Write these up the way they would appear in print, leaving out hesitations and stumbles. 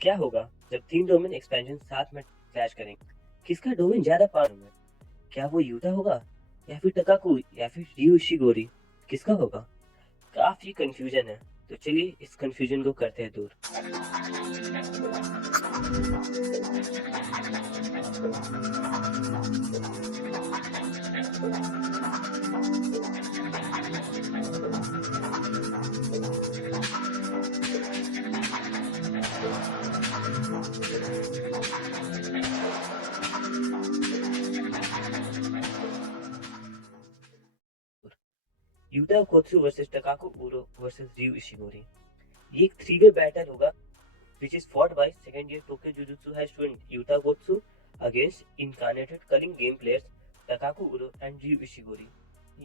क्या होगा जब 3 डोमेन एक्सपेंशन साथ में क्लैश करेंगे? किसका डोमेन ज़्यादा पावर में? क्या वो यूटा होगा या फिर टकाकू या फिर रयू शिगोरी? किसका होगा? काफ़ी कन्फ्यूजन है। तो चलिए इस कन्फ्यूजन को करते हैं दूर। Yuta Gotsu versus Takako Uro versus Ryu Ishigori. ये एक थ्री वे बैटल होगा which is fought by second year Tokyo Jujutsu High student Yuta Gotsu against incarnated Culling game players Takaku Uro and Ryu Ishigori।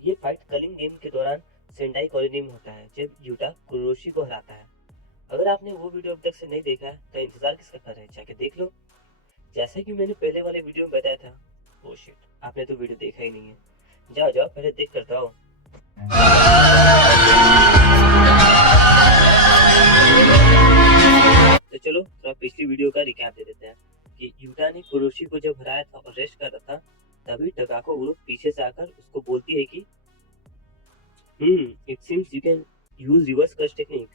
ये fight Kalinga game के दौरान Sendai colony में होता है जब यूटा कुरोशी को हराता है। अगर आपने वो वीडियो अब तक से नहीं देखा है तो इंतजार किसका कर रहे हैं, जाके देख लो। जैसा कि मैंने पहले वाले वीडियो में बताया था। ओ शिट, आपने तो वीडियो देखा ही नहीं है। जाओ जाओ पहले देख कर आओ। तो चलो थोड़ा पिछली वीडियो का रिकैप दे देते हैं कि यूटा ने कुरोशी को जब हराया था और रेस्ट कर रहा था, तभी टकाको ग्रुप पीछे से आकर उसको बोलती है कि it seems you can use reverse curse technique.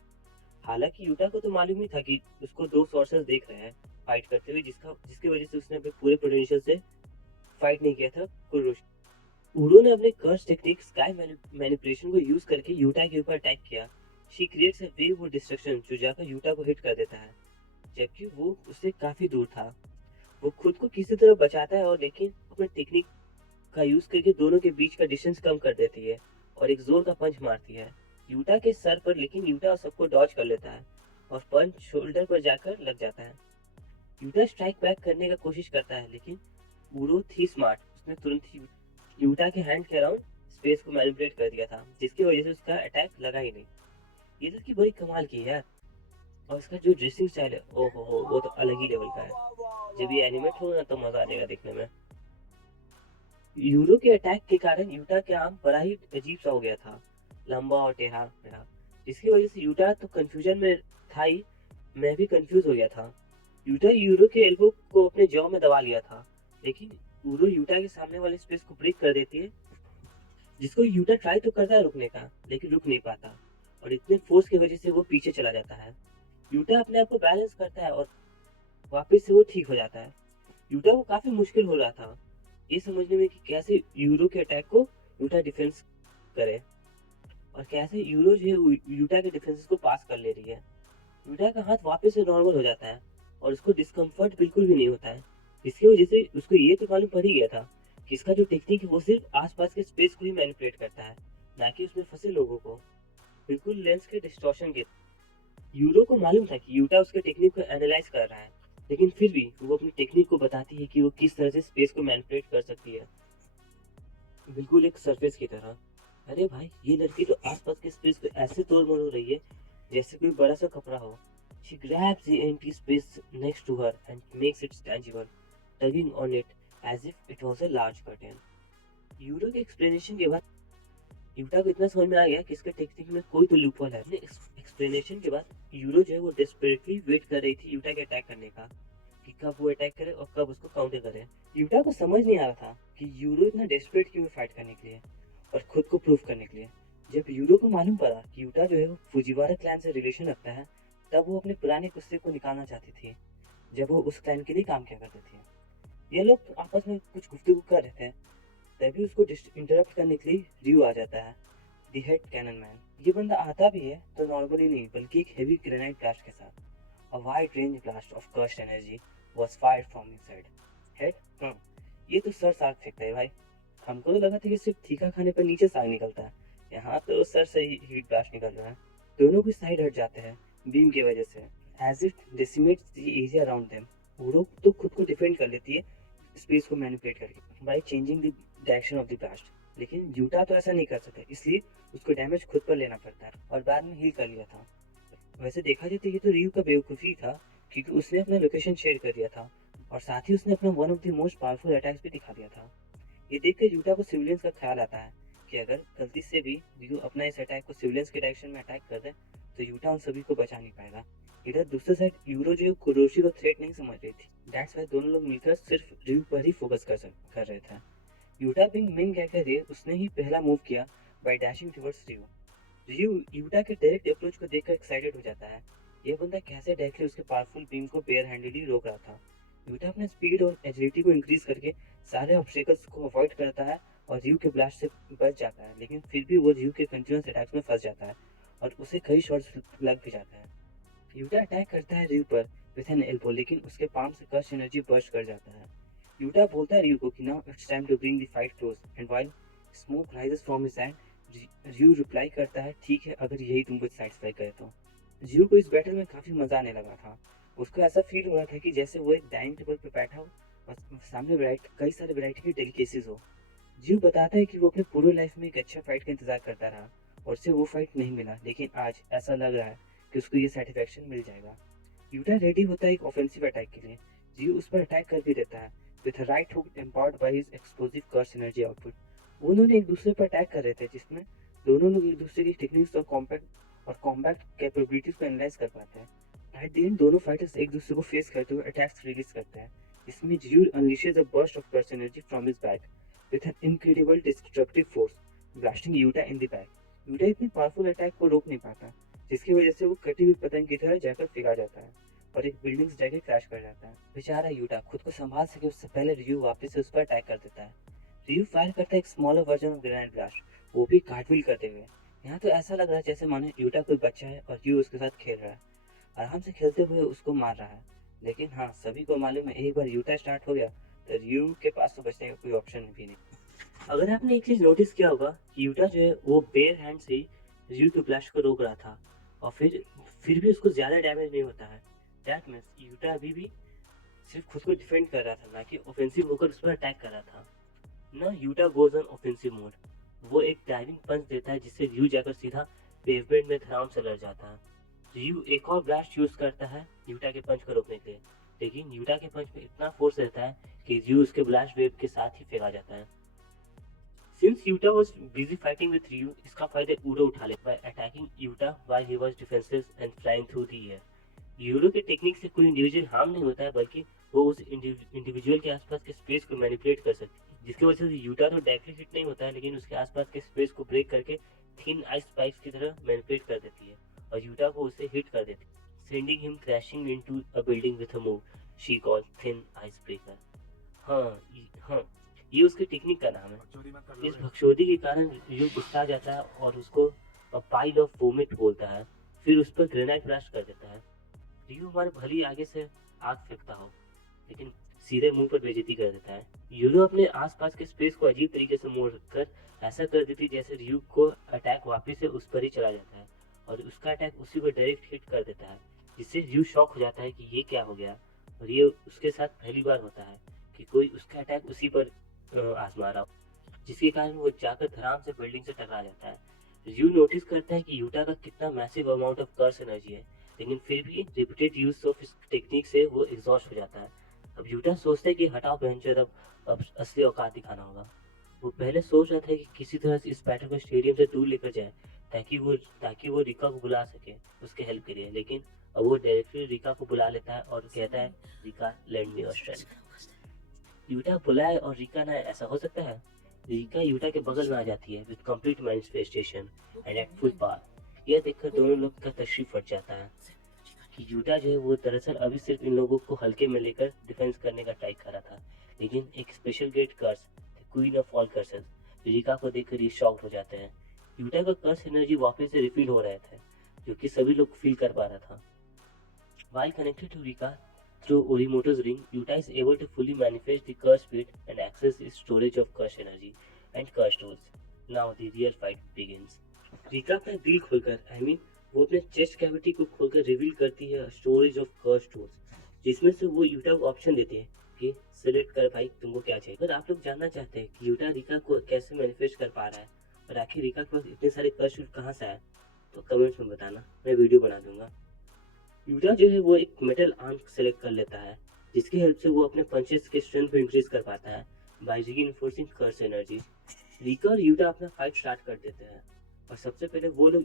हालांकि यूटा को तो मालूम ही था कि उसको दो सोर्सर्स देख रहे हैं फाइट करते हुए, जिसकी वजह से उसने अपने पूरे पोटेंशियल से फाइट नहीं किया था कुरोशी। उरो ने अपने कर्स टेक्निक स्काई मैनिपुलेशन को यूज करके यूटा के ऊपर अटैक किया। She creates a wave of destruction जो जाकर यूटा को हिट कर देता है, जबकि वो उससे काफी दूर था। वो खुद को किसी तरह बचाता है और लेकिन अपने टेक्निक का यूज करके दोनों के बीच का डिस्टेंस कम कर देती है और एक जोर का पंच मारती है यूटा के सर पर, लेकिन यूटा सबको डॉज कर लेता है और पंच शोल्डर पर जाकर लग जाता है। यूटा स्ट्राइक बैक करने का कोशिश करता है, लेकिन उरो थी स्मार्ट, उसने तुरंत ही यूटा के हैंड के अराउंड स्पेस को मैनिपुलेट कर दिया था, जिसकी वजह से उसका अटैक लगा ही नहीं। ये लड़की बड़ी कमाल की है यार। और इसका जो ड्रेसिंग स्टाइल है, ओहो हो, वो तो अलग ही लेवल का है। जब ये एनिमेट होगा तो मजा आ जाएगा देखने में। यूरो के अटैक के कारण यूटा के आर्म बड़ा ही अजीब सा हो गया था, लंबा और टेढ़ा टेढ़ा, जिसकी वजह से यूटा तो कंफ्यूजन में था ही। मैं भी कंफ्यूज हो गया था। यूटा यूरो के एल्बो को अपने जॉ में दबा लिया था, लेकिन यूरो यूटा के सामने वाले स्पेस को ब्रेक कर देती है, जिसको यूटा ट्राई तो करता है रुकने का, लेकिन रुक नहीं पाता और इतने फोर्स की वजह से वो पीछे चला जाता है। यूटा अपने आप को बैलेंस करता है और वापस से वो ठीक हो जाता है। यूटा को काफी मुश्किल हो रहा था ये समझने में कि कैसे यूरो के अटैक को यूटा डिफेंस करे और कैसे यूरो जो है वो यूटा के डिफेंसेस को पास कर ले रही है। यूटा का हाथ वापस से नॉर्मल हो जाता है और उसको डिस्कम्फर्ट बिल्कुल भी नहीं होता है। इसकी वजह से उसको ये तो मालूम पड़ ही गया था कि इसका जो टेक्निक है वो सिर्फ आसपास के स्पेस को ही मैनिपुलेट करता है, ना कि उसमें फंसे लोगों को। बिल्कुल लेंस के डिस्टॉर्शन के। यूरो को मालूम था कि यूटा उसके टेक्निक को एनालाइज कर रहा है, लेकिन फिर भी वो अपनी टेक्निक को बताती है कि वो किस तरह से स्पेस को मैनिपुलेट कर सकती है, बिल्कुल एक सरफेस की तरह। अरे भाई, ये लड़की तो आसपास के स्पेस को ऐसे तोड़ मरोड़ रही है जैसे कोई बड़ा सा कपड़ा हो। She grabs the empty space next to her and makes it tangible, tugging on it as if it was a large curtain. Euro के एक्सप्लेनेशन के बाद यूटा को इतना समझ में आ गया कि इसके टेक्निक में कोई तो लूपहोल है। एक्सप्लेनेशन के बाद यूरो जो है वो डेस्परेटली वेट कर रही थी यूटा के अटैक करने का, कि कब वो अटैक करे और कब उसको काउंटर करे। यूटा को समझ नहीं आ रहा था कि यूरो इतना डेस्परेट क्यों है फाइट करने के लिए और खुद को प्रूव करने के लिए। जब यूरो को मालूम पड़ा कि यूटा जो है वो फुजिवारा क्लैन से रिलेशन रखता है, तब वो अपने पुराने गुस्से को निकालना चाहती थी, जब वो उस क्लैन के लिए काम किया करती थी। ये लोग आपस में कुछ गुफ्तगू कर रहे थे, तभी उसको इंटरप्ट करने के लिए रियो आ जाता है, दी हेड कैनन मैन। ये बंदा आता भी है तो नॉर्मली नहीं, बल्कि एक हेवी ग्रेनाइट ब्लास्ट के साथ। A wide range blast of cursed energy was fired from inside. Head? ये तो सर साग फेंकता है भाई। हमको तो लगा था कि सिर्फ तीखा खाने पर नीचे साग निकलता है, यहाँ तो सर से ही हीट ब्लास्ट निकल रहा है। दोनों की साइड हट जाते हैं बीम की वजह से, as it decimates the area around them। वो लोग तो खुद को डिफेंड कर लेती है स्पेस को मैनिपुलेट करके bye changing the direction of the blast, लेकिन यूटा तो ऐसा नहीं कर सकता, इसलिए उसको डैमेज खुद पर लेना पड़ता है और बाद में हील कर लिया था। वैसे देखा जाए तो ये तो रियू का बेवकूफ़ी था, क्योंकि उसने अपना लोकेशन शेयर कर दिया था और साथ ही उसने अपना one of the most powerful attacks भी दिखा दिया था। ये देखकर यूटा को सिविलियंस का ख्याल आता है कि अगर गलती से भी रियू अपना इस अटैक को सिविलियंस के डायरेक्शन में अटैक कर दे तो यूटा उन सभी को बचा नहीं पाएगा। इधर दूसरे साइड यूरो जो है कुरोशी को थ्रेट नहीं समझ रही थी। दैट्स वाई दोनों लोग मिलकर सिर्फ रियू पर ही फोकस कर रहे थे। यूटा बिंग मेन कैरेक्टर है, उसने ही पहला मूव किया बाय डैशिंग टुवर्ड्स रियू। रियू यूटा के डायरेक्ट अप्रोच को देखकर एक्साइटेड हो जाता है। यह बंदा कैसे डायरेक्टली उसके पावरफुल बीम को बेयर हैंडेडली रोक रहा था। यूटा अपने स्पीड और एजिलिटी को इंक्रीज करके सारे ऑब्स्टेकल्स को अवॉइड करता है और रियू के ब्लास्ट से बच जाता है, लेकिन फिर भी वो रियू के कंटिन्यूअस अटैक्स में फंस जाता है और उसे कई शॉट्स लग भी जाता है। यूटा अटैक करता है रियू पर विथ एन एल्बो, लेकिन उसके पाम से कर्स्ट एनर्जी बर्स्ट कर जाता है। यूटा बोलता है रियू को कि now it's time to bring the fight close, and while smoke rises from his hand, Ryu reply करता है ठीक है, अगर यही तुमको सेटिस्फाई करे तो। रियू को इस बैटल में काफी मजा आने लगा था। उसको ऐसा फील हो रहा था कि जैसे वो एक डाइनिंग टेबल पर बैठा हो और सामने कई सारे वैरायटी की डेलिकेसीज हो। रियू बताता है कि वो अपने पूरे लाइफ में एक अच्छा फाइट का इंतजार करता रहा और उसे वो फाइट नहीं मिला, लेकिन आज ऐसा लग रहा है कि उसको ये सेटिस्फैक्शन मिल जाएगा। यूटा रेडी होता है एक ऑफेंसिव अटैक के लिए। रियू उस पर अटैक कर भी देता है with right hook empowered by his explosive curse energy output. वो दोनों एक दूसरे पर अटैक कर रहे थे, जिसमें दोनों लोग एक दूसरे की टेक्निक्स और कॉम्बैट कैपेबिलिटीज को एनालाइज कर पाते हैं। एट द एंड दोनों फाइटर्स एक दूसरे को फेस करते हुए अटैक्स रिलीज करते हैं। इसमें Ryu unleashes a burst of curse energy from his back with an incredible destructive force, blasting Yuta in the back. Yuta इतनी पावरफुल अटैक को रोक नहीं पाता, जिसकी वजह से वो कटी हुई पतंग की तरह जाकर फेंका जाता है और एक बिल्डिंग से जाकर क्रैश कर जाता है। बेचारा यूटा खुद को संभाल सके उससे पहले रियू वापस से उस पर अटैक कर देता है। रियू फायर करता है एक smaller version of grenade blast, वो भी कार्टव्हील करते हुए। यहाँ तो ऐसा लग रहा है जैसे मानो यूटा कोई बच्चा है और रियू उसके साथ खेल रहा है, आराम से खेलते हुए उसको मार रहा है। लेकिन हाँ, सभी को मालूम है एक बार यूटा स्टार्ट हो गया तो रियू के पास तो बचने का कोई ऑप्शन भी नहीं। अगर आपने एक चीज नोटिस किया होगा कि यूटा जो है वो बेयर हैंड से ही रियू के ब्लास्ट को रोक रहा था और फिर भी उसको ज्यादा डैमेज नहीं होता है। दैट मीन्स यूटा अभी भी सिर्फ खुद को डिफेंड कर रहा था, ना कि ऑफेंसिव होकर उस पर अटैक कर रहा था। ना Utah goes on offensive mode, वो एक डाइविंग पंच देता है जिससे रियू जाकर सीधा पेवमेंट में धड़ाम से लड़ जाता है। रियू एक और ब्लास्ट यूज करता है यूटा के पंच को रोकने के लिए, लेकिन यूटा के पंच में इतना फोर्स रहता है कि रियू उसके ब्लास्ट वेव के साथ ही फेंका जाता है। Since Yuta was busy fighting with Ryu, इसका फायदा यूरो उठा लेता by attacking Yuta while he was defenseless and flying through the air. Euro के टेक्निक से कोई इंडिविजुअल हार्म नहीं होता है, बल्कि वो उस इंडिविजुअल के आसपास के स्पेस को मैनिपुलेट कर सकती है, जिसकी वजह से यूटा तो डायरेक्टली हिट नहीं होता है, लेकिन उसके आसपास के स्पेस को ब्रेक करके थिन आइस स्पाइक्स की तरह मैनिपुलेट कर देती है और यूटा को उसे हिट कर देती है, sending him crashing into a building with a move she called thin ice breaker. हाँ, ये उसकी टेक्निक का नाम है। इस भक्षोदी के कारण रियो गुस्सा जाता है और उसको पाइल ऑफ वोमिट बोलता है, फिर उस पर ग्रेनाइट ब्लास्ट कर देता है। रियो हमारे भली आगे से आग फेंकता हो, लेकिन सीधे मुंह पर बेइज्जती कर देता है। यूरो अपने आसपास के स्पेस को अजीब तरीके से मोड़ कर ऐसा कर देती जैसे रियो को अटैक वापस से उस पर ही चला जाता है और उसका अटैक उसी को डायरेक्ट हिट कर देता है, जिससे रियो शॉक हो जाता है कि ये क्या हो गया। और ये उसके साथ पहली बार होता है कि कोई उसका अटैक उसी पर आजमा रहा हो, जिसके कारण वो जाकर धड़ाम से बिल्डिंग से टकरा जाता है। रियू नोटिस करता है कि यूटा का कितना massive amount of curse energy है, लेकिन फिर भी रिपीटेड यूज ऑफ इस टेक्निक से वो एग्जॉस्ट हो जाता है। अब यूटा सोचता है कि हटाओ बहनचोद, अब असली औकात दिखाना होगा। वो पहले सोच रहा था कि किसी तरह से इस बैटल को स्टेडियम से दूर लेकर जाए ताकि वो रिका को बुला सके उसके हेल्प के लिए, लेकिन अब वो डायरेक्टली रिका को बुला लेता है और कहता है Rica land me your strength. Utah बुलाए और रिका ना, ऐसा हो सकता है? रिका यूटा के बगल में आ जाती है with complete manifestation and at full power. यह देखकर दोनों लोग का तशरीफ फट जाता है कि यूटा जो है वो दरअसल अभी सिर्फ इन लोगों को हल्के में लेकर डिफेंस करने का ट्राई कर रहा था, लेकिन एक special grade curse, queen of all curses, Rika को देखकर ये शॉक्ड हो जाते हैं। यूटा का कर्स एनर्जी वापस से रिफिल हो रहे थे, जो कि सभी लोग फील कर पा रहा था। While connected to Rika through Orimoto's ring, Yuta is able to fully manifest the curse field and access its storage of curse energy and curse tools. Now the real fight begins. Rika अपना दिल खोलकर, वो अपने chest cavity को खोलकर reveal करती है storage of curse tools, जिसमें से वो यूटा को ऑप्शन देते हैं कि सिलेक्ट कर भाई तुमको क्या चाहिए। अगर आप लोग जानना चाहते हैं कि यूटा रिका को कैसे मैनिफेस्ट कर पा रहा है और आखिर रिका के पास इतने सारे कर्स टूल कहाँ से आए, तो कमेंट्स में बताना, मैं वीडियो बना दूंगा। यूटा जो है वो एक मेटल आर्म सेलेक्ट कर लेता है, जिसकी हेल्प से वो अपने पंचेस के स्ट्रेंथ को इंक्रीज कर पाता है बाय रीइंफोर्सिंग कर्स एनर्जी। रिका और यूटा अपना फाइट स्टार्ट कर देते हैं और सबसे पहले वो लोग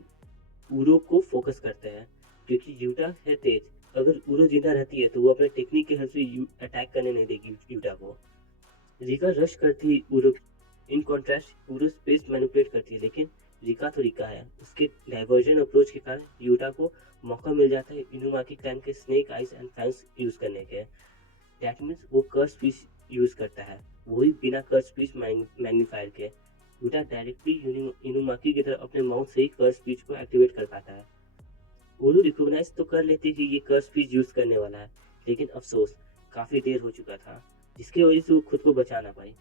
यूरो को फोकस करते हैं। क्योंकि यूटा है तेज। अगर उरो जिंदा रहती है तो वो अपने टेक्निक की हेल्प से अटैक करने नहीं देगी यूटा को। रिका रश करती है उरो। इन कॉन्ट्रास्ट उरो स्पेस मैनिपुलेट करती है, लेकिन रिका तो रिका है। उसके डाइवर्जन अप्रोच के कारण यूटा को मौका मिल जाता है इनुमाकी क्लैन के snake eyes and fans use करने के। दैट मीन्स वो कर्स पीस यूज करता है, वही बिना कर्स पीस मैग्नीफायर के। यूटा डायरेक्टली इनुमाकी की तरफ अपने माउथ से ही कर्स पीस को एक्टिवेट कर पाता है। उरू रिकॉग्नाइज तो कर लेती कि ये कर्स पीस यूज करने वाला है, लेकिन अफसोस काफी देर हो चुका था, जिसकी वजह से वो खुद को बचा ना पाई।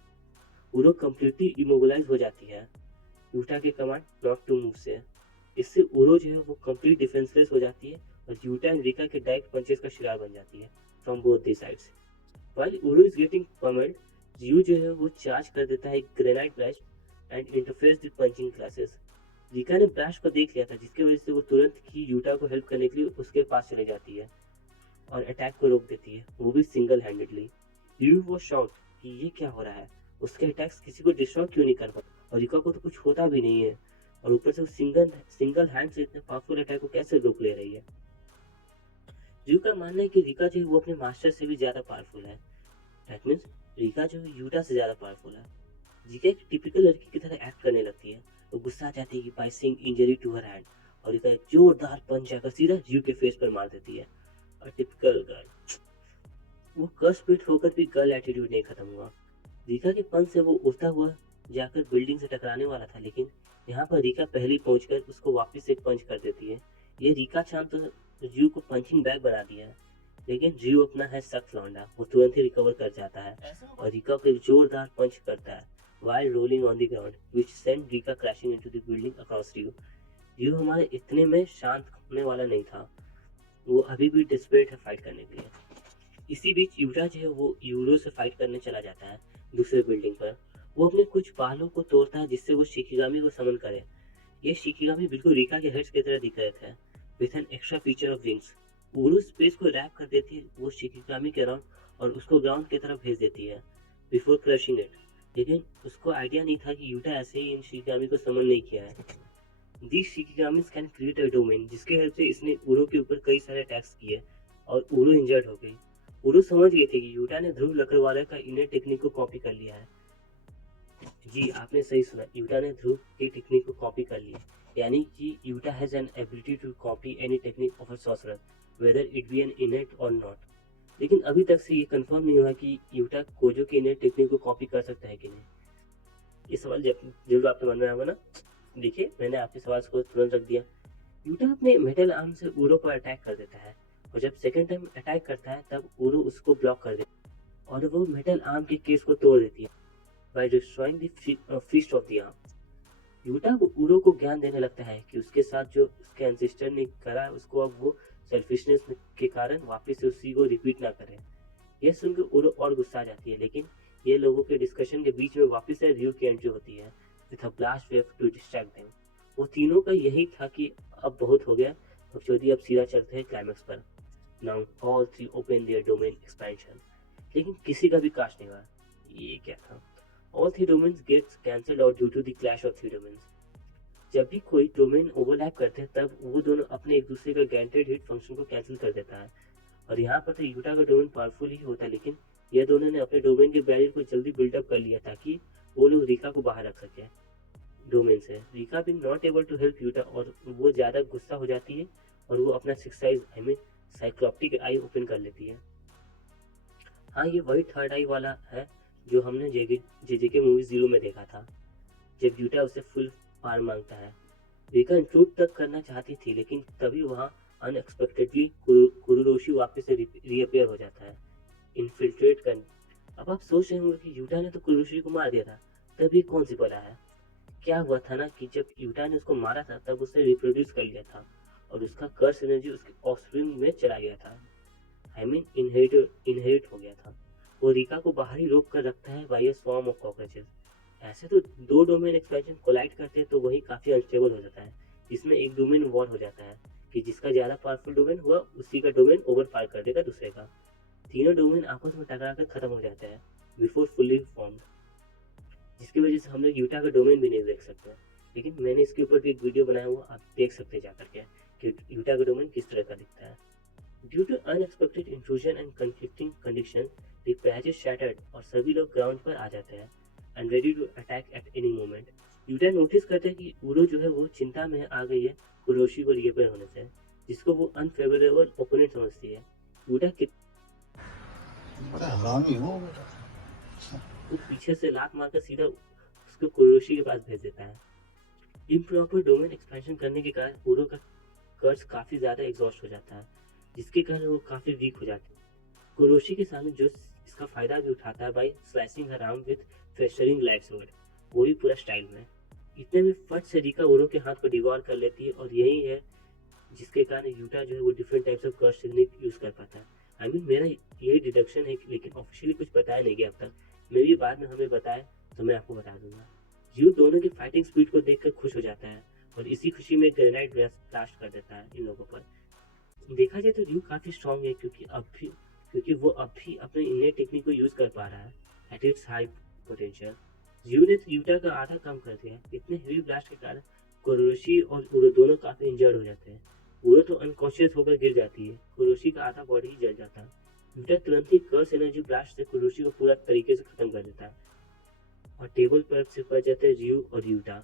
उरो कम्प्लीटली इमोबिलाइज हो जाती है यूटा के कमांड नॉट टू मूव से। इससे उरो जो है वो कंप्लीट डिफेंसलेस हो जाती है और यूटा एंड रिका के डायरेक्ट पंचेस का शिकार बन जाती है from both the sides. While Uro is getting pummelled, यू जो है वो चार्ज कर देता है granite blast and interferes with punching classes. Rika ने ब्लास्ट को देख लिया था, जिसकी वजह से वो तुरंत ही यूटा को हेल्प करने के लिए उसके पास चले जाती है और अटैक को रोक देती है, वो भी सिंगल हैंडेडली। यू वो शॉट कि ये क्या हो रहा है, उसके अटैक्स किसी को डिस्ट्रॉय क्यों नहीं कर पाता, और रिका को तो कुछ होता भी नहीं है, और ऊपर से वो सिंगल हैंड से इतने पावरफुल अटैक को कैसे रोक ले रही है। यू का मानना है कि रिका जो है वो अपने मास्टर से भी ज्यादा पावरफुल है। दैट मीन्स रिका जो है यूटा से ज्यादा पावरफुल है। रिका एक टिपिकल लड़की की तरह एक्ट करने लगती है। वो गुस्सा आ जाती है कि by seeing injury to her hand, और रिका एक जोरदार पंच जाकर सीधा यू के फेस पर मार देती है। और टिपिकल गर्ल, वो कर्स पिट होकर भी गर्ल एटीट्यूड नहीं खत्म हुआ। रिका के पंच से वो उड़ता हुआ जाकर बिल्डिंग से टकराने वाला था, लेकिन यहाँ पर रिका पहले पहुंचकर उसको वापस एक पंच कर देती है। ये रिका चांद तो जियो को पंचिंग बैग बना दिया है, लेकिन जियो अपना है सख्त लौंडा, वो तुरंत ही रिकवर कर जाता है और रिका को एक जोरदार पंच करता है while rolling on the ground, which sent Rika crashing into the building across Ryu. Ryu हमारे इतने में शांत होने वाला नहीं था, वो अभी भी डिस्परेट है फाइट करने के लिए। इसी बीच यूटा जो है वो यूरो से फाइट करने चला जाता है दूसरे बिल्डिंग पर। वो अपने कुछ बालों को तोड़ता है जिससे वो शिकिगामी को समन करे। ये शिकिगामी बिल्कुल रिका के हेड्स की तरह दिख रहे थे, with an extra feature of wings. उरू space को रैप कर देती है वो शिकिगामी के अराउंड और उसको ग्राउंड की तरफ भेज देती है बिफोर क्रशिंग इट। लेकिन उसको आइडिया नहीं था कि यूटा ऐसे ही इन शिकिगामी को समन नहीं किया है। This shikigamis can create a domain, जिसके हेल्प से इसने उरो के ऊपर कई सारे अटैक्स किए और उरो इंजर्ड हो गई। उरो समझ गए थे कि यूटा ने ध्रुव लकड़वाला का इनर टेक्निक को कॉपी कर लिया है। जी आपने सही सुना, यूटा ने ध्रुव की टेक्निक को कॉपी कर लिया, यानी कि Yuta has an ability to copy any technique of a sorcerer, whether it be an innate or not. लेकिन अभी तक से ये कंफर्म नहीं हुआ कि यूटा कोजो की इनेट टेक्निक को कॉपी कर सकता है कि नहीं। ये सवाल जरूर आपके मन में आएगा ना। देखिए मैंने आपके सवाल को तुरंत रख दिया। यूटा अपने मेटल आर्म से उरो पर अटैक कर देता है, और जब सेकंड टाइम अटैक करता है तब उरो उसको ब्लॉक कर देता है और वो मेटल आर्म के केस को तोड़ देती है by destroying the fist of the arm. Yuta को उरो को ज्ञान देने लगता है कि उसके साथ जो उसके एंसेस्टर ने करा है उसको अब वो सेल्फिशनेस के कारण वापस से उसी को रिपीट ना करे। यह सुनकर उरो और गुस्सा आ जाती है, लेकिन ये लोगों के डिस्कशन के बीच में वापस से रियो की एंट्री होती है with a blast wave to distract them. वो तीनों का यही था कि अब बहुत हो गया, बकचोदी, अब सीधा चलते हैं क्लाइमेक्स पर। Now all three open there domain expansion, लेकिन किसी का भी काश नहीं हुआ। ये क्या था? All three domains gets cancelled out due to the clash of three domains. जब भी कोई डोमेन ओवरलैप करते हैं तब वो दोनों अपने एक दूसरे का ग्रांटेड हिट फंक्शन को कैंसिल कर देता है, और यहाँ पर तो यूटा का डोमेन पावरफुल ही होता है, लेकिन ये दोनों ने अपने डोमेन के बैरियर को जल्दी बिल्डअप कर लिया ताकि वो लोग रिका को बाहर रख सके डोमेन से। रिका भी not able to help Yuta, और वो ज्यादा गुस्सा हो जाती है और वो अपना six size I mean cycloptic eye open कर लेती है। हाँ, ये वही थर्ड आई वाला है जो हमने जे के मूवी जीरो में देखा था, जब यूटा उसे फुल पार मांगता है। रिका इंक्लूड तक करना चाहती थी, लेकिन तभी वहाँ अनएक्सपेक्टेडली कुरुरोशी वापस से रीअपियर हो जाता है इन्फिल्ट्रेट कर। अब आप सोच रहे होंगे कि यूटा ने तो कुरुरोशी को मार दिया था, तब ये कौन सी बला है? क्या हुआ था ना कि जब यूटा ने उसको मारा था तब उसने रिप्रोड्यूस कर लिया था और उसका कर्स एनर्जी उसके ऑफस्प्रिंग में चला गया था, आई मीन इनहेरिट हो गया था। वो रिका को बाहर ही रोक कर रखता है by a swarm of cockroaches. ऐसे तो दो डोमेन एक्सपेंशन कोलाइड करते हैं तो वही काफी अनस्टेबल हो जाता है, जिसमें एक डोमेन वॉर हो जाता है कि जिसका ज्यादा पावरफुल डोमेन हुआ उसी का डोमेन ओवरपावर कर देगा दूसरे का। तीनों डोमेन आपस में टकरा कर खत्म हो जाते हैं बिफोर फुल्ली फॉर्म्ड, जिसकी वजह से हम लोग यूटा का डोमेन भी नहीं देख सकते। लेकिन मैंने इसके ऊपर भी एक वीडियो बनाया हुआ, आप देख सकते हैं जाकर के कि यूटा का डोमेन किस तरह का दिखता है। Due to unexpected intrusion and conflicting condition, the patch is shattered और सभी लोग ग्राउंड पर आ जाते हैं and ready to attack at any moment. Yuta notice करते हैं कि उरो जो है वो चिंता में आ गई है कुरोशी को रिपेयर होने से, जिसको वो अनफेवरेबल ओपोनेंट समझती है। यूटा बड़ा हरामी हो बेटा। वो पीछे से लात मारकर सीधा उसको कुरोशी के पास भेज देता है। इम्प्रॉपर डोमेन एक्सपेंशन करने के कारण उरो का कर्ज काफी ज्यादा एग्जॉस्ट हो जाता है, जिसके कारण वो काफी वीक हो जाती है। कुरोशी के सामने जो इसका फायदा भी उठाता है by slicing her arm with freshering life sword, वो भी पूरा स्टाइल में। इतने में फट से रिका उरो के हाथ को डिवॉर कर लेती है और यही है जिसके कारण यूटा जो है वो डिफरेंट टाइप्स ऑफ कर्ज टेक्निक यूज कर पाता है। मेरा यही डिडक्शन है, लेकिन ऑफिशियली कुछ बताया नहीं गया अब तक। मे भी बाद में हमें बताए तो मैं आपको बता दूंगा। यू दोनों की फाइटिंग स्पीड को देखकर खुश हो जाता है और इसी खुशी में ग्रेनाइट ब्लास्ट कर देता है इन लोगों पर। देखा जाए तो रयू काफी स्ट्रांग है, क्योंकि वो अब भी अपने इननेट टेक्निक को यूज कर पा रहा है एट इट्स हाई पोटेंशियल। रयू ने तो यूटा का आधा काम कर दिया। इतने हेवी ब्लास्ट के कारण कुरोशी और उरो दोनों काफी इंजर्ड हो जाते हैं। उरो तो अनकॉन्शियस होकर गिर जाती है, कुरोशी का आधा बॉडी ही जल जाता है। यूटा तुरंत ही कर्स एनर्जी ब्लास्ट से कुरोशी को पूरा तरीके से खत्म कर देता है और टेबल पर से पड़ जाते हैं रयू और यूटा।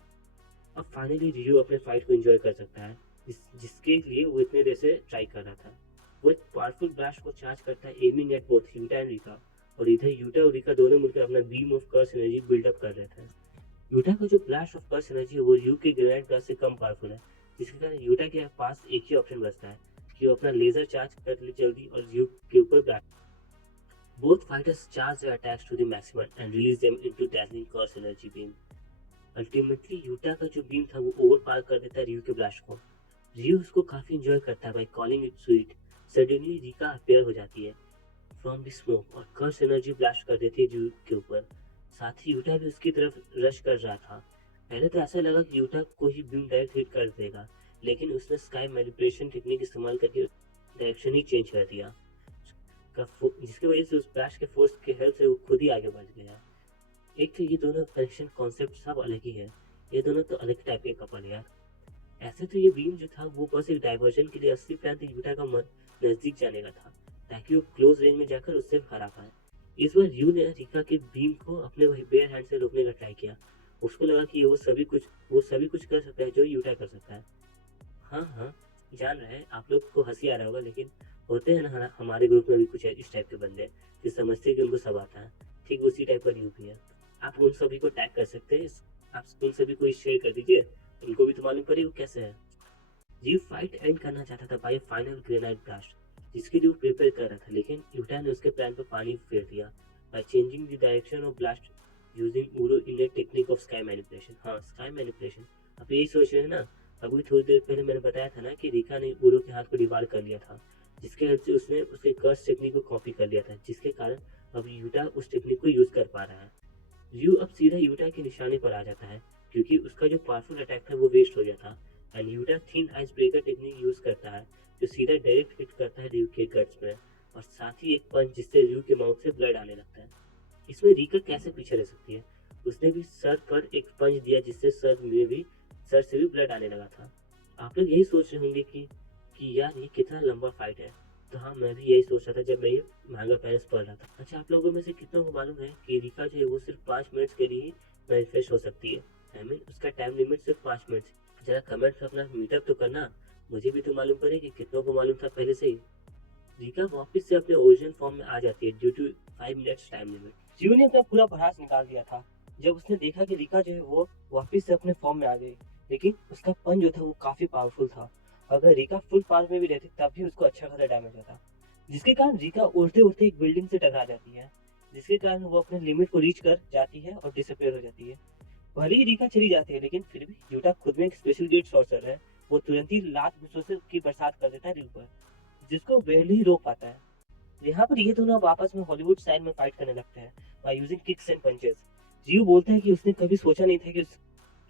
अब फाइनली रयू अपने फाइट को एंजॉय कर सकता है, जिसके लिए वो इतने देर से ट्राई कर रहा था। वो एक पावरफुल ब्लास्ट को चार्ज करता है, aiming at both Yuta and Rika, और इधर यूटा और रिका दोनों मिलकर अपना beam of curse energy build up कर रहे थे। यूटा का जो ब्लास्ट ऑफ कर्स एनर्जी है वो रयू के ग्रेनाइट ब्लास्ट से कम पावरफुल है, जिसके कारण यूटा के पास एक ही ऑप्शन बचता है कि वो अपना लेजर चार्ज कर ले जल्दी और रयू के ऊपर blast. Both fighters charge their attacks to the maximum and release them into dazzling curse energy beam. Ultimately Utah का जो बीम था वो ओवर पार कर देता है रयू के ब्लास्ट को। रयू उसको काफी इंजॉय करता है by calling it sweet. Suddenly Rica appear हो जाती है फ्रॉम द स्मोक और कर्स एनर्जी ब्लास्ट कर देती है रयू के ऊपर। साथ ही यूटा भी उसकी तरफ रश कर रहा था। पहले तो ऐसा लगा कि यूटा को ही बीम डायरेक्ट हिट कर देगा, लेकिन उसने स्काई मैनिपुलेशन टेक्निक इस्तेमाल करके डायरेक्शन ही चेंज कर दिया, जिसकी वजह से उस ब्लास्ट के फोर्स के हेल्प से वो खुद ही आगे बढ़ गया। एक तो ये दोनों कनेक्शन कॉन्सेप्ट सब अलग ही है। ये दोनों तो अलग टाइप के कपल यार। ऐसे तो ये बीम जो था वो बस एक डाइवर्जन के लिए असली प्लान था यूटा का मन नजदीक जाने का था, ताकि वो क्लोज रेंज में जाकर उससे हरा पाए। इस बार यू ने रिका के बीम को अपने वही बेयर हैंड से रोकने का ट्राई किया। उसको लगा कि वो सभी कुछ कर सकता है जो यूटा कर सकता है। हाँ हाँ, जान रहे हैं आप लोग को हंसी आ रहा होगा, लेकिन होते हैं ना हमारे ग्रुप में भी कुछ इस टाइप के बंदे जो समझते हैं कि उनको सब आता है। ठीक उसी टाइप का यू भी है। आप उन सभी को टैग कर सकते हैं, आप उन सभी को शेयर कर दीजिए, उनको भी तो मालूम पड़े वो कैसे है। जी फाइट एंड करना चाहता था बाय फाइनल ग्रेनाइट ब्लास्ट, जिसके लिए वो प्रिपेयर कर रहा था, लेकिन यूटा ने उसके प्लान पर पानी फेर दिया by changing the direction of blast using Uro innate technique of sky manipulation. हाँ, स्काई मैनिपुलेशन। आप यही सोच रहे हैं ना, अभी थोड़ी देर पहले मैंने बताया था ना कि रिका ने उरो के हाथ को डिवार कर लिया था, जिसके हेल्प से उसने उसके कर्स टेक्निक को कॉपी कर लिया था, जिसके कारण अब यूटा उस टेक्निक को यूज कर पा रहा है। यू अब सीधा यूटा के निशाने पर आ जाता है, क्योंकि उसका जो पावरफुल अटैक था वो वेस्ट हो गया था। And Utah thin ice breaker technique use करता है, जो सीधा डायरेक्ट हिट करता है रयू के गट्स में, और साथ ही एक पंच जिससे रयू के माउथ से ब्लड आने लगता है। इसमें रिका कैसे पीछे रह सकती है? उसने भी सर पर एक पंच दिया, जिससे सर से भी ब्लड आने लगा था। आप लोग यही सोच रहे होंगे कि यार ये कितना लंबा फाइट है। तो हाँ, मैं भी यही सोच रहा था जब मैं ये महंगा पैलेस पढ़ रहा था। अच्छा, आप लोगों में से कितनों को मालूम है कि रिका जो है वो सिर्फ 5 मिनट्स के लिए ही मैनिफेस्ट हो सकती है। उसका टाइम लिमिट सिर्फ 5 मिनट। जरा कमेंट में अपना मीटअप तो करना, मुझे भी तो मालूम पड़े कि कितनों को मालूम था पहले से ही। रिका वापस से अपने ओरिजिनल फॉर्म में आ जाती है due to 5 minutes time limit. जियो ने अपना पूरा भड़ास निकाल दिया था जब उसने देखा कि रिका जो है वो वापस से अपने फॉर्म में आ गई, लेकिन उसका पंच जो था वो काफी पावरफुल था। अगर रिका फुल पावर में भी रहती तब भी उसको अच्छा खासा डैमेज होता, जिसके कारण रिका उड़ते उड़ते एक बिल्डिंग से टकरा जाती है, जिसके कारण वो अपने लिमिट को रीच कर जाती है और डिसअपियर हो जाती है। भले ही रिका चली जाती है, लेकिन फिर भी यूटा खुद में एक स्पेशल ग्रेड सॉर्सर है। वो तुरंत ही लात घुसों से की बरसात कर देता है रयू पर, जिसको barely ही रोक पाता है। यहाँ पर ये दोनों अब आपस में हॉलीवुड स्टाइल में फाइट करने लगते हैं by using kicks and punches. Ryu बोलता है कि उसने कभी सोचा नहीं था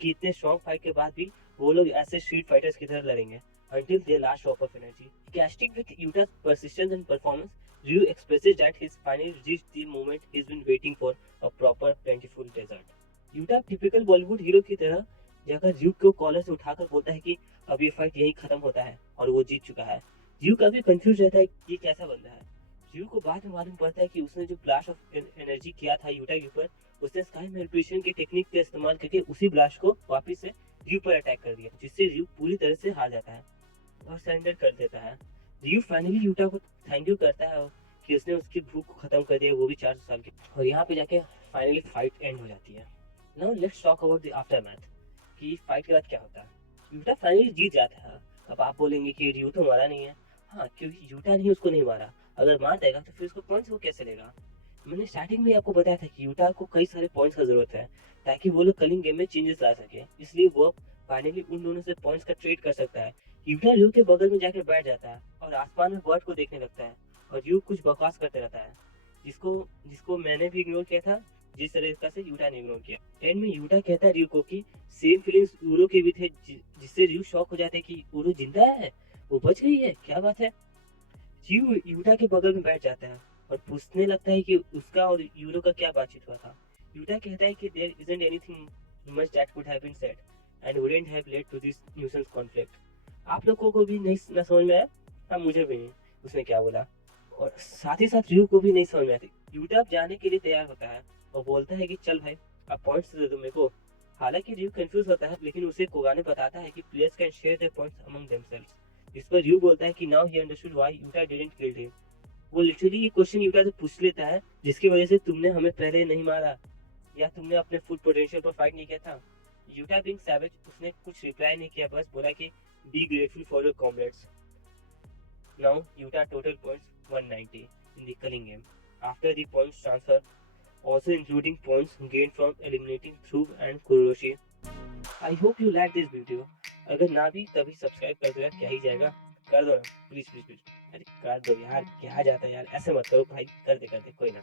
कि इतने स्ट्रॉन्ग फाइट के बाद भी वो लोग ऐसे स्ट्रीट फाइटर्स की तरह लड़ेंगे until their last drop of energy. Casting with Yuta's persistence and performance, Ryu expresses that he's finally reached the moment he's been waiting for, a proper plentiful desert. Yuta typical Bollywood hero की तरह जाकर Duke को collar से उठाकर बोलता है कि अब ये फाइट यहीं खत्म होता है और वो जीत चुका है। ड्यूक काफी कंफ्यूज रहता है कि ये कैसा बंदा है। ड्यूक को बाद में मालूम पड़ता है कि उसने जो ब्लास्ट ऑफ एनर्जी किया था यूटा के ऊपर, उसने स्काई मैनिपुलेशन के टेक्निक का इस्तेमाल करके उसी ब्लास्ट को वापस से ड्यूक पर अटैक कर दिया, जिससे ड्यूक पूरी तरह से हार जाता है और सरेंडर कर देता है। ड्यूक फाइनली यूटा को थैंक यू करता है कि उसने उसकी भूख को खत्म कर दिया, वो भी 400 साल की। और यहाँ पे जाके फाइनली फाइट एंड हो जाती है। Now let's talk about the aftermath कि फाइट के बाद क्या होता है। यूटा फाइनली जीत जाता है। अब आप बोलेंगे कि रयू तो मारा नहीं है। हाँ, क्योंकि यूटा ने उसको नहीं मारा। अगर मार देगा तो फिर उसको पॉइंट्स वो कैसे लेगा। मैंने स्टार्टिंग में आपको बताया था कि यूटा को कई सारे पॉइंट्स का जरूरत है ताकि वो लोग कलिंग गेम में चेंजेस ला सके, इसलिए वो फाइनली उन दोनों से पॉइंट्स का ट्रेड कर सकता है। यूटा रयू के बगल में जाकर बैठ जाता है और आसमान में बर्ड को देखने लगता है और रयू कुछ बकवास करते रहता है, जिसको जिसको मैंने भी इग्नोर किया था, जिस तरीके से यूटा ने इग्नोर किया। एंड में यूटा कहता है रयू को कि सेम फीलिंग्स यूरो के भी थे, जिससे रयू शॉक हो जाते कि यूरो जिंदा है, वो बच गई है, क्या बात है। रयू यूटा के बगल में बैठ जाता है और पूछने लगता है कि उसका और यूरो का क्या बातचीत हुआ था। यूटा कहता है कि there isn't anything much that could have been said and wouldn't have led to this nuisance conflict. आप लोगों को भी नहीं ना समझ में आया? हाँ, मुझे भी नहीं उसने क्या बोला। और साथ ही साथ रयू को भी नहीं समझ में आती। यूटा अब जाने के लिए तैयार होता है और बोलता है कि चल भाई, अब पॉइंट्स दे दो मेरे को। हालांकि रयू कंफ्यूज होता है, लेकिन उसे कोगाने बताता है कि players can share their points among themselves. इस पर रयू बोलता है कि now he understood why Utah didn't kill him. वो लिटरली ये क्वेश्चन यूटा से पूछ लेता है, जिसकी वजह से तुमने हमें पहले नहीं मारा या तुमने अपने फुल पोटेंशियल पर फाइट नहीं किया था। यूटा बीइंग सैवेज, उसने कुछ रिप्लाई नहीं किया, बस बोला कि be grateful for your comrades. Now Utah total points 190 in the culling game after the points transfer, also including points gained from eliminating Throop and Kuroshi. I hope you like this video. अगर ना भी तभी subscribe कर दो यार, क्या ही जाएगा, कर दो ना, प्लीज प्लीज प्लीज। अरे कर दो यार, क्या जाता है यार, ऐसे मत करो भाई, कर दे कोई ना।